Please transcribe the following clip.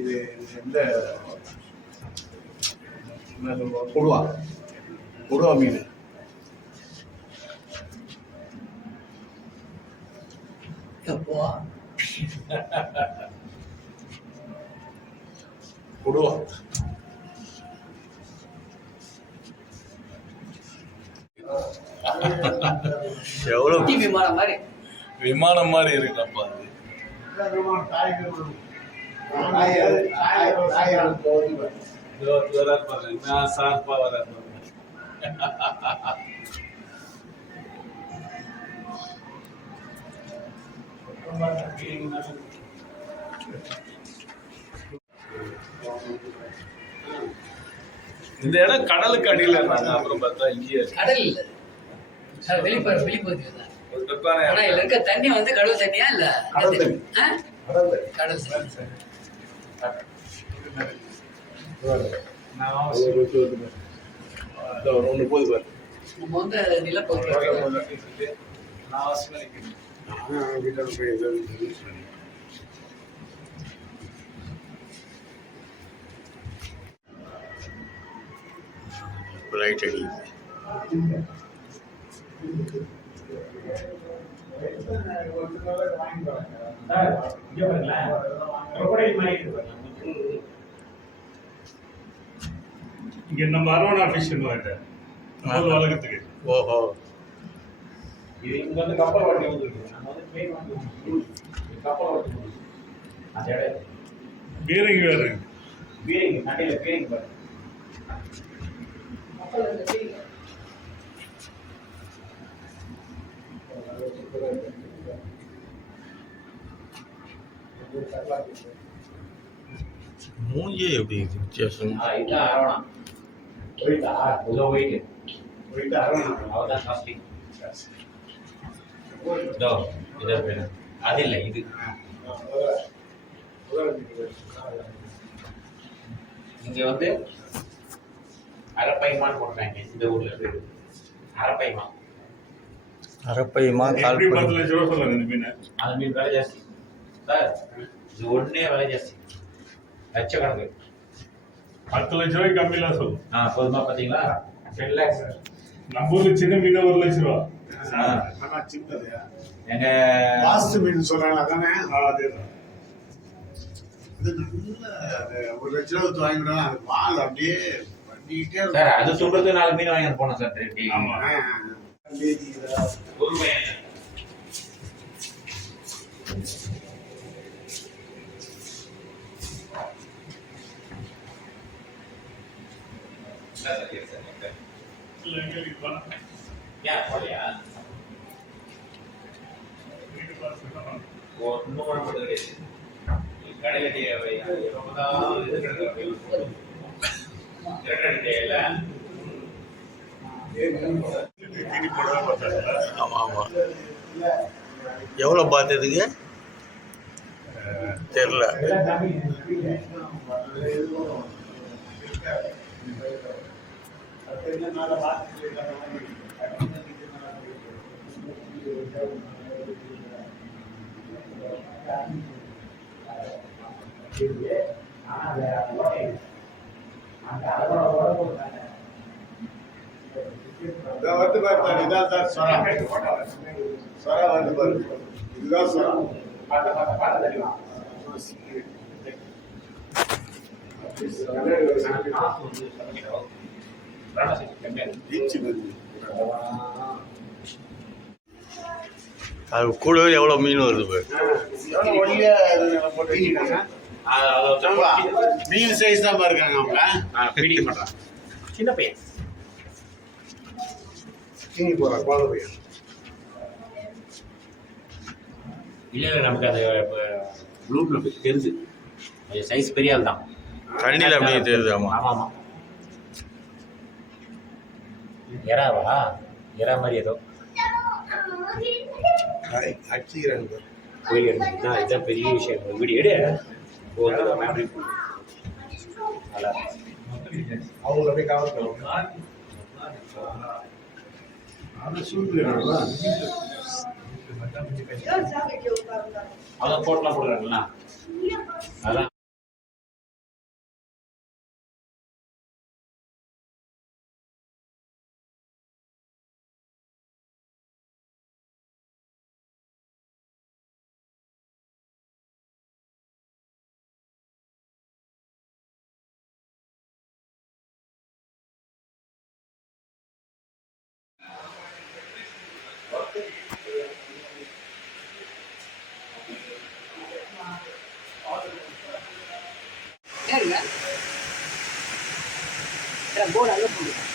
இது எந்த கொடுவா கொடுவா மீன் கொடுவா எவ்வளவு விமானம் மாதிரி இருக்குப்பா சார்பா வர இந்த இடம் கடலுக்கு அடியில் இருந்தாங்க. அப்புறம் பார்த்தா இங்கே கடல் இல்லை, வெளிப்பகுதி இருக்க தண்ணி வந்து கடல் தண்ணியா இல்ல கடல் ஒன்று போது பாரு நம்ம வந்து நிலப்பகுதி லைட் அடி இங்க நம்ம அரவணா ஃபிஷ் வளர்க்கறதுக்கு. ஓஹோ, இது இங்க வந்து கப்பல் வண்டி வந்துருக்கு. நம்ம வந்து ட்ரெயின் வந்து கப்பல் வண்டி அந்த இடம் பீரிங் வேறு இருக்கு. பீரிங் நடையில பீரிங் பாரு. மூஞ்சி எப்படி வித்தியாசம்? இதுதான் அரவணா. போயிட்டா உள்ள போயிட்டு அரவணா அவதான் காஸ்ட்லி. இதோ இதை பேரு அது இல்லை, இது இங்க வந்து அரப்பைமான்னு போட்டாங்க. இந்த ஊர்ல பேரு அரப்பைமா. அரப்பைமா கால் 10 லட்சம் ரூபா சொல்லுங்க இந்த மீன். அந்த மீன் விலை ஜாஸ்தி சார். இது ஒன்னே விலை ஜாஸ்தி, லட்சக்கணக்கு. 10 லட்சம் ரூபாய்க்கு கம்மியெல்லாம் சொல்லும். போதுமா? பாத்தீங்களா, 10 lakhs. நம்ம ஊர்ல சின்ன மீன் 1 லட்சம் ரூபா. எங்க வாஸ்து மீன் சொல்றாங்க அதானே? அதேதான். இது நல்ல 1 லட்சம் ரூபா வாங்கிவிடலாம். அது பால் அப்படியே பண்ணிக்கிட்டே சார், அது சொல்றது 4 மீன் வாங்கி போனோம் சார். ஆமா, ஒரு பையன் ஆமா ஆமா. எவ்வளோ பார்த்ததுக்கு தெரியல. வந்து பாரு, இதான் சார் சொரா. சொரா வந்து பாரு, இதுதான் சொரா. அது கூடவே எவ்வளோ மீன் வருது பாரு. மீன் சைஸ் தான் இருக்காங்க அவங்க. ஃபீடிங் பண்றாங்க. சின்ன பையன் தீனி போகிறான் குழந்தை பையன். இல்லை, நமக்கு அந்த ப்ளூப்ல தெரிஞ்சு சைஸ் பெரிய ஆள் தான். தண்ணியில் அப்படியே தெரியுது. ஆமாம் ஆமாம் ஆமாம். எறாவா? எறா மாதிரி ஏதோ அடிச்சுக்கிறாங்க. கோயில் எடுத்துக்கிட்டா இதுதான் பெரிய விஷயம். வீடு எடு நல்லா அவங்க அப்படியே காவல் அதை சூழ்நிலை அதான் கோட்லாம் போடுறாங்கல்ல அதான் ஏறுங்க போர்டு அங்கே போடுங்க